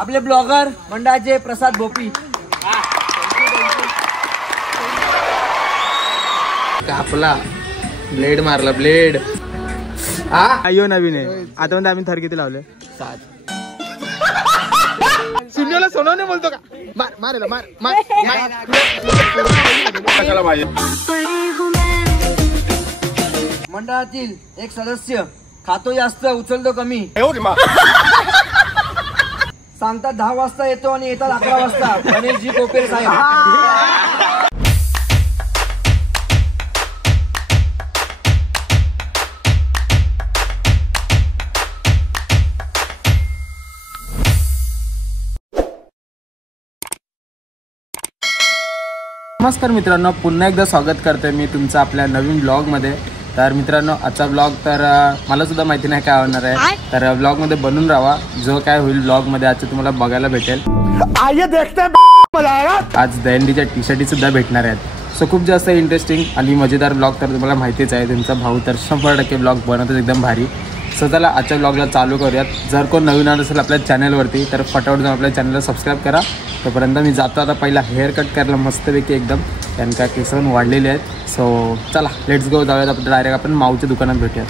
आपले ब्लॉगर मंडळाचे प्रसाद भोपी. कापला ब्लेड मारला ब्लेड. अयो नवीन आहे आता म्हणजे आम्ही थर किती लावले 7. सुनीला सोनवणे बोलतो का मारेला मार मार. मंडळातील एक सदस्य खातो जास्त उचलतो कमी. सांगतात 10 वाजता येतो आणि येतात 11 वाजता. गणेशजी कोपेर साहेब. नमस्कार मित्रांनो, पुन्हा एकदा स्वागत करतोय मी तुमचं आपल्या नवीन ब्लॉगमध्ये. तर मित्रांनो, आजचा ब्लॉग तर मला सुद्धा माहिती नाही काय होणार आहे. तर ब्लॉगमध्ये बनून राहा. जो काय होईल ब्लॉगमध्ये आजचं तुम्हाला बघायला भेटेल. आज दहंडीच्या टी शर्टी सुद्धा भेटणार आहेत. सो खूप जास्त इंटरेस्टिंग आणि मजेदार ब्लॉग तर तुम्हाला माहितीच आहे. तुमचा भाऊ तर 100% ब्लॉग बनवतो एकदम भारी. सो चला आजच्या ब्लॉगला चालू करूयात. जर कोण नवीन आलं असेल आपल्या चॅनलवरती तर फटाफट जाऊन आपल्या चॅनलला सबस्क्राईब करा. तोपर्यंत मी जातो आता पहिला हेअर कट करायला मस्तपैकी एकदम, कारण का केस पण वाढलेले आहेत. सो चला लेट्स गो, जाऊयात आपण डायरेक्ट आपण माऊच्या दुकानात भेटूयात.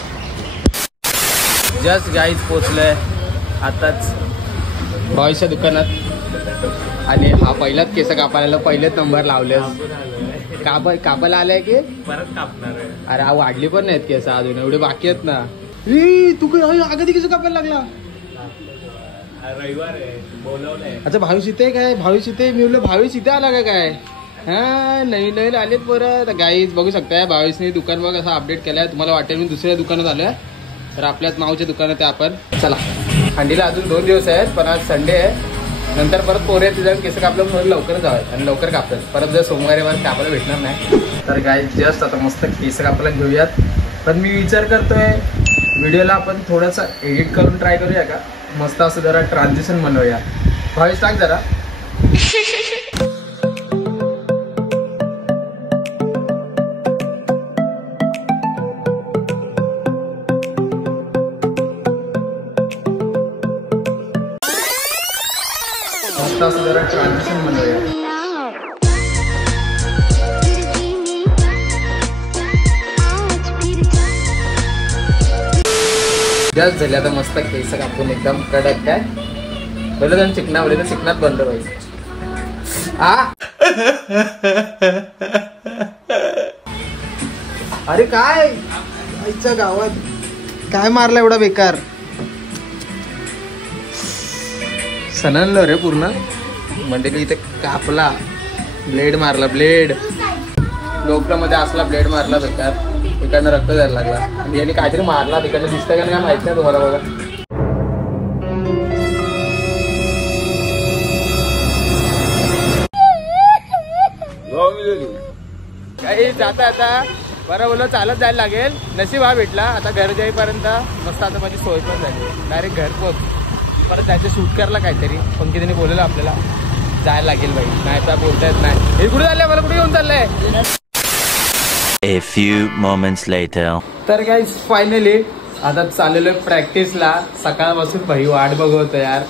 जस्ट गाईज पोचलोय आताच बॉयच्या दुकानात आणि हा पहिलाच केस कापायला पहिलेच नंबर लावले. कापायला आलाय की परत कापणार आहे. अरे हा वाढली पण नाहीत केस अजून, एवढे बाकी आहेत ना. तू अगदी केस कापायला लागला. रविवार आहे बोलवलंय. अच्छा भावेश इथे काय? भावेश इथे मी बोललो भावेश इथे आला काय? हा नवीन नवीन आलेत परत. गाईज बघू शकताय भावेशने दुकान बघ असा अपडेट केलाय. तुम्हाला वाटेल मी दुसऱ्या दुकानात आलोय, तर आपल्याच माऊच्या दुकानात आहे आपण. चला, थंडीला अजून 2 दिवस आहेत, पण आज संडे आहे. नंतर परत पोरे तिथे केस कापलं म्हणून लवकर जावं आणि लवकर कापतात. परत जर सोमवारी कापायला भेटणार नाही. तर गाईज जस्ट आता मस्त केस कापायला घेऊयात. पण मी विचार करतोय व्हिडिओला आपण थोडंसं एडिट करून ट्राय करूया का? मस्त असं जरा ट्रान्झिशन बनवूया. भावेश टाक जरा. मस्त असं जरा ट्रान्झिशन बनवूया. जस्ट झाले आता मस्त केस कापून एकदम कडक. काय पहिलं त्यांनी चिकनावले तर चिकनात बंद पाहिजे. अरे काय आईच्या गावात काय मारला एवढा बेकार? सननलं रे पूर्ण. म्हणजे इथे कापला ब्लेड मारला ब्लेड. डोक्यामध्ये असला ब्लेड मारला बेकार. तिकडनं रक्त द्यायला लागला आणि याने काहीतरी मारला. तिकडनं दिसतंय का नाही काय माहित नाही तुम्हाला. बघा काही जाता आता बरं बोल चालत जायला लागेल. नशीब हा भेटला. आता घर जाईपर्यंत मस्त आता माझी सोय पण झाली. डायरेक्ट घर पोच. परत जायचं शूट करायला काहीतरी. पंकजाने बोललेलं आपल्याला जायला लागेल बाई, नाही तर बोलता येत नाही. हे कुठे चाललंय? मला कुठे घेऊन चाललंय? A few moments later. तर गाईज फायनली आता चाललेलो प्रॅक्टिसला. सकाळपासून भाई वाट बघवतो यार.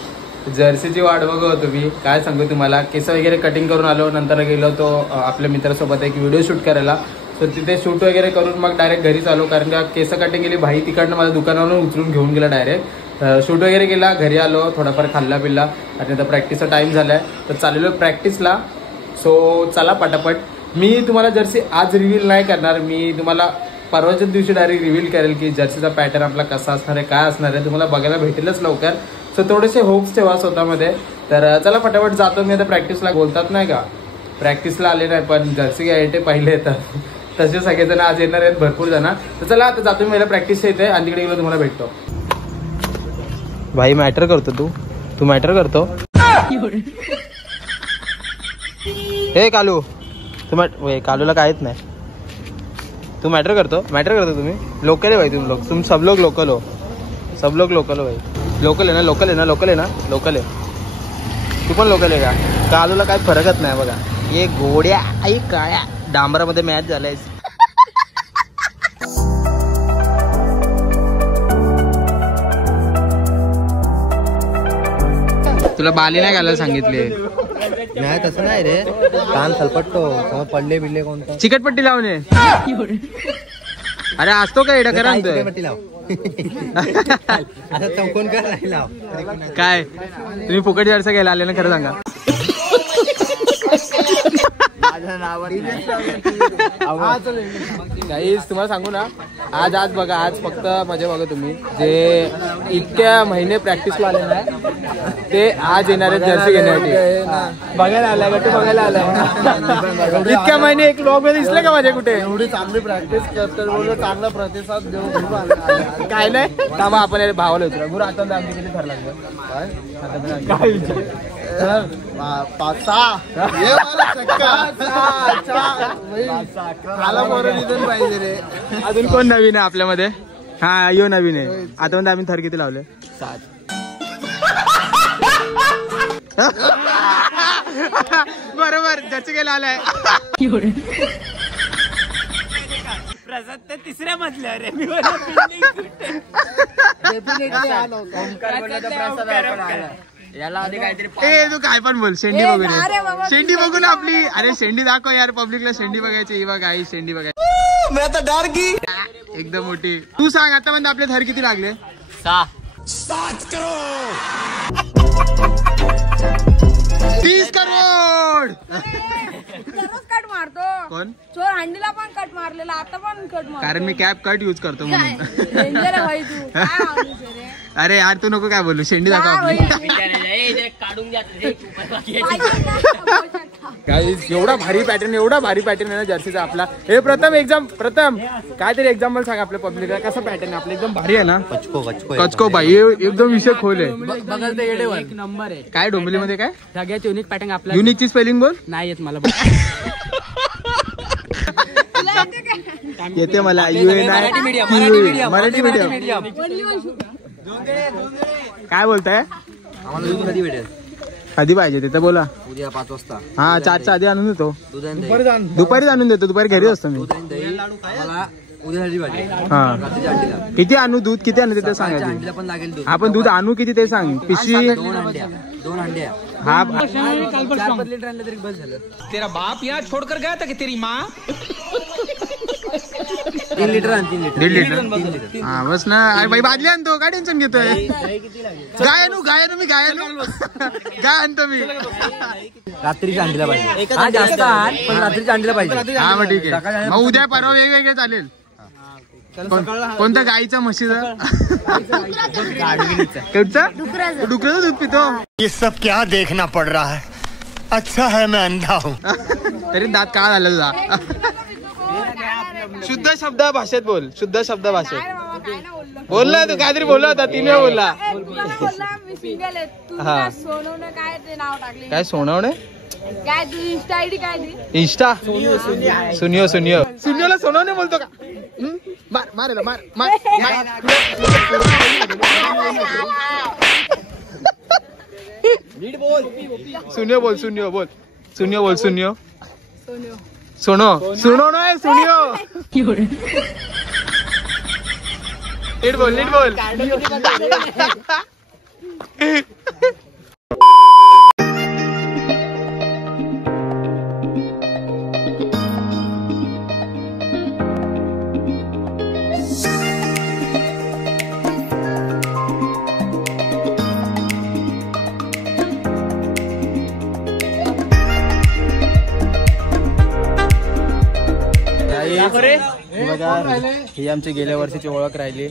जर्सीची वाट बघवतो मी. काय सांगू तुम्हाला. केस वगैरे कटिंग करून आलो. नंतर गेलो तो आपल्या मित्रासोबत एक व्हिडिओ शूट करायला. सो तिथे शूट वगैरे करून मग डायरेक्ट घरी चालू. कारण का केस कटिंग केली भाई तिकडनं माझ्या दुकानावरून उचलून घेऊन गेला डायरेक्ट. शूट वगैरे केला, घरी आलो, थोडाफार खाल्ला पिल्ला आणि आता प्रॅक्टिसचा टाइम झालाय. तर चाललेलो प्रॅक्टिसला. सो चला पटापट. मी तुम्हाला जर्सी आज रिव्हील नाही करणार. मी तुम्हाला परवाच्याच दिवशी डायरेक्ट रिव्हील करेल की जर्सीचा पॅटर्न आपला कसा असणार आहे, काय असणार आहे. तुम्हाला बघायला भेटेलच लवकर. सो थोडेसे होप्स ठेवा स्वतःमध्ये. तर चला फटाफट जातो मी आता प्रॅक्टिसला. बोलतात नाही का प्रॅक्टिसला आले नाही पण जर्सी घ्यायचे पहिले येतात. तसे सगळेजण आज येणार आहेत, भरपूर जण. तर चला आता जातो मी. प्रॅक्टिस येते आणि तिकडे गेलो तुम्हाला भेटतो. भाई मॅटर करतो तू मॅटर करतो. हे कालू कालूला काहीच नाही. तू मॅटर करतो तुम्ही लोकल आहे भाई. तुम सब लोग लोकल हो. भाई लोकल आहे ना. तू पण लोकल आहे का? कालूला काही फरकच नाही बघा. हे घोड्या आई काळ्या डांबरामध्ये मॅच झालाय. तुला बाली नाही घालायला सांगितले. नाही तसं नाही रे, कान सलपटतो पडले बिडले कोणतं. चिकटपट्टी लावणे. अरे असतो का एडा करा चौकोन कर लाव. काय तुम्ही फुकट जर्सा घ्यायला आले ना, खरं सांगा. गाईस तुम्हाला सांगू ना, आज बघा, आज फक्त मजा बघा तुम्ही, जे इतक्या महिने प्रॅक्टिसला आले ना ते आज येणारे जर्सी घेण्यासाठी बघायला आलाय का? तू बघायला आलाय इतक्या महिने एक ब्लॉग मध्ये दिसले का माझ्या कुठे? एवढी चांगली प्रॅक्टिस करतात बोललो, चांगला प्रतिसाद देऊ. काय नाही थांबा, आपण भावाला होतो गुरु. आता आमची किती ठरला काय विचार? पाहिजे रे. अजून कोण नवीन आहे आपल्यामध्ये? हा यो नवीन आहे. आता म्हणजे आम्ही थर किती लावले? 7. बरोबर, जर्सी गेला आलाय. प्रसाद तर तिसऱ्या मजल्यावर आहे. तू काय पण बोल, शेंडी बघून शेंडी बघून आपली. अरे शेंडी दाखव यार, पब्लिकला शेंडी बघायची. ही बघ आई शेंडी बघायची एकदम मोठी. तू सांग आता म्हणजे आपले थर किती लागले? 7 करोड 30 करोड. कट मारतो कोण? चोर हंडीला पण कट मारलेला, आता पण कट मारतो. कारण मी कॅप कट यूज करतो म्हणून. डेंजर आहे भाई तू. काय माणूस आहे रे. अरे यार तू नको काय बोलू, शेंडी दाखव आपली. एवढा भारी पॅटर्न, एवढा भारी पॅटर्न आहे ना जर्सीचा आपला. हे प्रथम काहीतरी एक्झाम्पल सांग आपल्या पब्लिकला, कसा पॅटर्न आपला एकदम भारी आहे ना. कचको भाई एकदम विषय खोल आहे. एक नंबर आहे. काय डोंबिवलीमध्ये काय सगळ्यात युनिक पॅटर्न आपला. युनिकची स्पेलिंग बोल. नाही येत मला. येते मला. मराठी मीडियम. काय बोलताय? कधी पाहिजे ते तर बोला. उद्या 5 वाजता. हा 4च्या आधी आणून देतो. दुपारीच आणून देतो, दुपारी घरी असतो मी. हा किती आणू दूध, किती आणू ते सांगायचं. आपण दूध आणू किती ते सांग. पिशवी 2 अंडे. हा 4 लिटर आणलं तरी बस झालं. तेरा बाप यहाँ छोड़कर गया था कि तेरी माँ? 3 लिटर आण. 1.5 लिटर. हा बस ना. अरे बाई बादली आणतो, काय टेन्शन घेतोय. गाय आणतो मी. रात्रीच्या अंडीला पाहिजे. हा जास्त आण, पण रात्रीच्या अंडीला पाहिजे. हा मग ठीक आहे. मग उद्या परवा वेगवेगळे चालेल. कोणत्या गाईचा, म्हशीचा? डुकराचं दूध पितो. ये सब क्या देखना पड़ रहा है. अच्छा है मैं अंधा हूँ. तरी दात का झाला तुझा. शुद्ध शब्द भाषेत बोल. शुद्ध शब्द भाषेत बोल ना. तू काहीतरी बोलला होता, 3 वेळा बोलला. हा काय सोनवणे? काय तू इंस्टा आयडी काय ती? इंस्टा सुनियोला सोनवणे बोलतो का? मार सुनियो बोल. सुनो नाही सुनियो. नीट बोल. ही आमची गेल्या वर्षीची ओळख राहिली.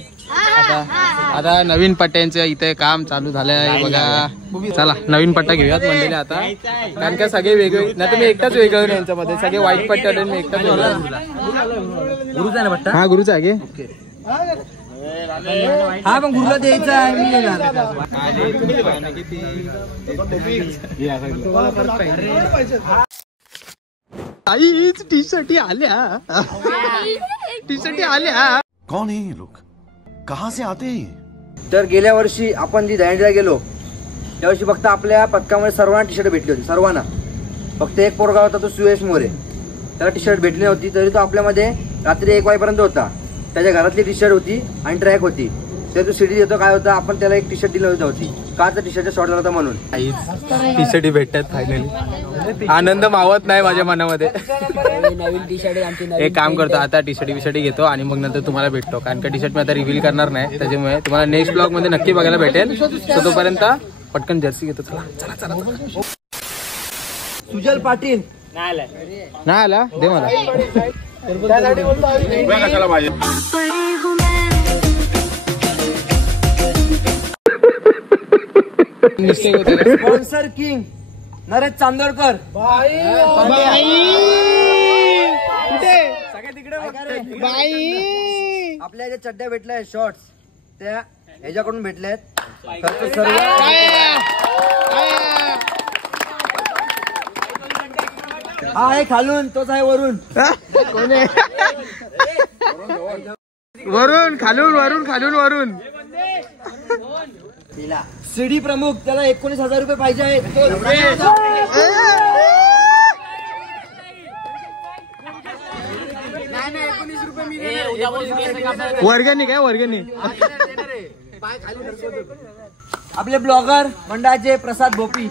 आता नवीन पट्ट्यांचं इथे काम चालू झालंय बघा. चला नवीन पट्टा घेऊयात मंडळी आता, कारण का सगळे वेगळे नाही तर मी एकटाच वेगळं यांच्यामध्ये. सगळे वाईट पट्ट्या मी एकटाच गुरुचा ना पट्टा. हा गुरुचा आहे. हा पण गुरुला द्यायचा आहे. मी आईच टी शर्टी आल्या. कौन है ये लोग, कहाँ से आते हैं? तर गेल्या वर्षी आपण जी दहीहंडीला गेलो त्या वर्षी फक्त आपल्या पथकामध्ये सर्वांना टी शर्ट भेटली होती. सर्वांना. फक्त एक पोरगा होता, तो सुयश मोरे. त्याला टी शर्ट भेटली नव्हती. तरी तो आपल्यामध्ये रात्री 1 वाजेपर्यंत होता. त्याच्या घरातली टी शर्ट होती आणि ट्रॅक होती. तर तो सिडी देतो काय होता, आपण त्याला एक टी शर्ट दिली होती. काच टी शर्टचा शॉर्ट झाला होता म्हणून. टी शर्ट भेटतात फायनली. आनंद मावत नाही माझ्या मनामध्ये. नवीन टी शर्ट एक काम करतो आता टी शर्ट घेतो आणि मग नंतर तुम्हाला भेटतो, कारण का टी शर्ट मी आता रिव्हील करणार नाही, त्याच्यामुळे तुम्हाला नेक्स्ट ब्लॉग मध्ये नक्की बघायला भेटेल. सो तोपर्यंत पटकन जर्सी घेतो. चला चला चला. सुजल पाटील नाही आला दे मला. Sponsor king Naresh Chandorkar. आपल्या ज्या चड्ड्या भेटल्या शॉर्ट्स त्या ह्याच्याकडून भेटल्यात. हा आहे खालून, तोच आहे वरून. कोण आहे? वरून खालून वरून खालून वरून. सीडी प्रमुख, त्याला 19,000 रुपये पाहिजे आहेत. वर्गणी काय वर्गणी. आपले ब्लॉगर मंडळाचे प्रसाद भोपी.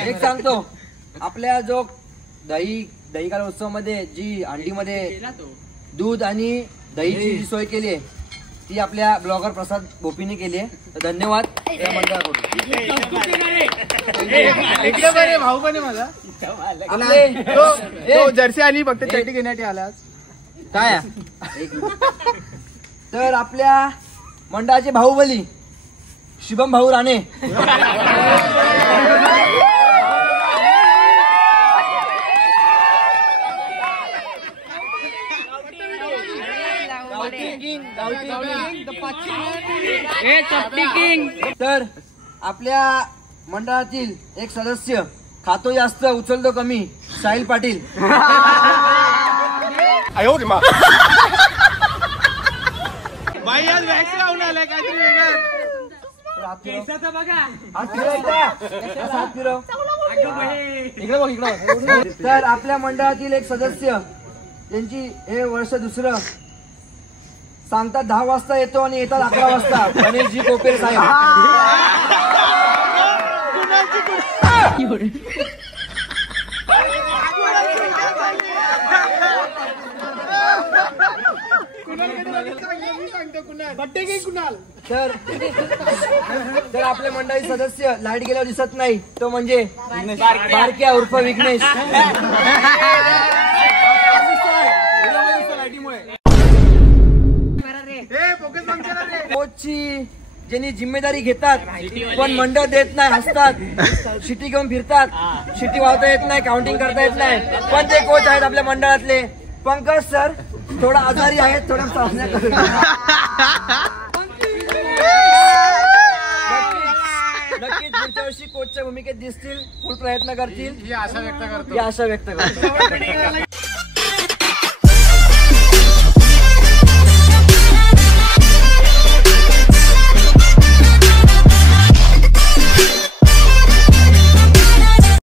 एक सांगतो, आपल्या जो दही काल उत्सव मध्ये जी अंडीमध्ये दूध आणि दहीची जी सोय केली आहे ती आपल्या ब्लॉगर प्रसाद भोपीने केली आहे. तर धन्यवाद त्या मंडळाकडून. भाऊ पण आहे माझा. आपले जर्सी आणि फक्त चड्डी घेण्यासाठी आला काय. तर आपल्या मंडळाचे बाहुबली शुभम भाऊ राणे. तर आपल्या मंडळातील एक सदस्य खातो जास्त उचलतो कमी, साहिल पाटील. बाई आज वॅक्स लावून आलाय काहीतरी वेगळं. केसाचं बघा. इकडे बघ इकडे. तर आपल्या मंडळातील एक सदस्य त्यांची हे वर्ष दुसरं सांगतात 10 वाजता येतो आणि येतात 11 वाजता. गणेशजी कोपेर साहेब. तर आपल्या मंडळी सदस्य लाईट गेल्यावर दिसत नाही तो म्हणजे बारक्या उर्फ विघ्नेश. कोचची ज्यांनी जिम्मेदारी घेतात पण मंडळ देत नाही, हसतात. शिटी घेऊन फिरतात, शिटी वाहता येत नाही, काउंटिंग करता येत नाही, पण ते कोच आहेत आपल्या मंडळातले. पंकज सर थोडा आजारी आहेत, थोडा चाचण्या करून. नक्कीच पुढच्या वर्षी कोचच्या भूमिकेत दिसतील, फुल प्रयत्न करतील ही आशा व्यक्त करतो.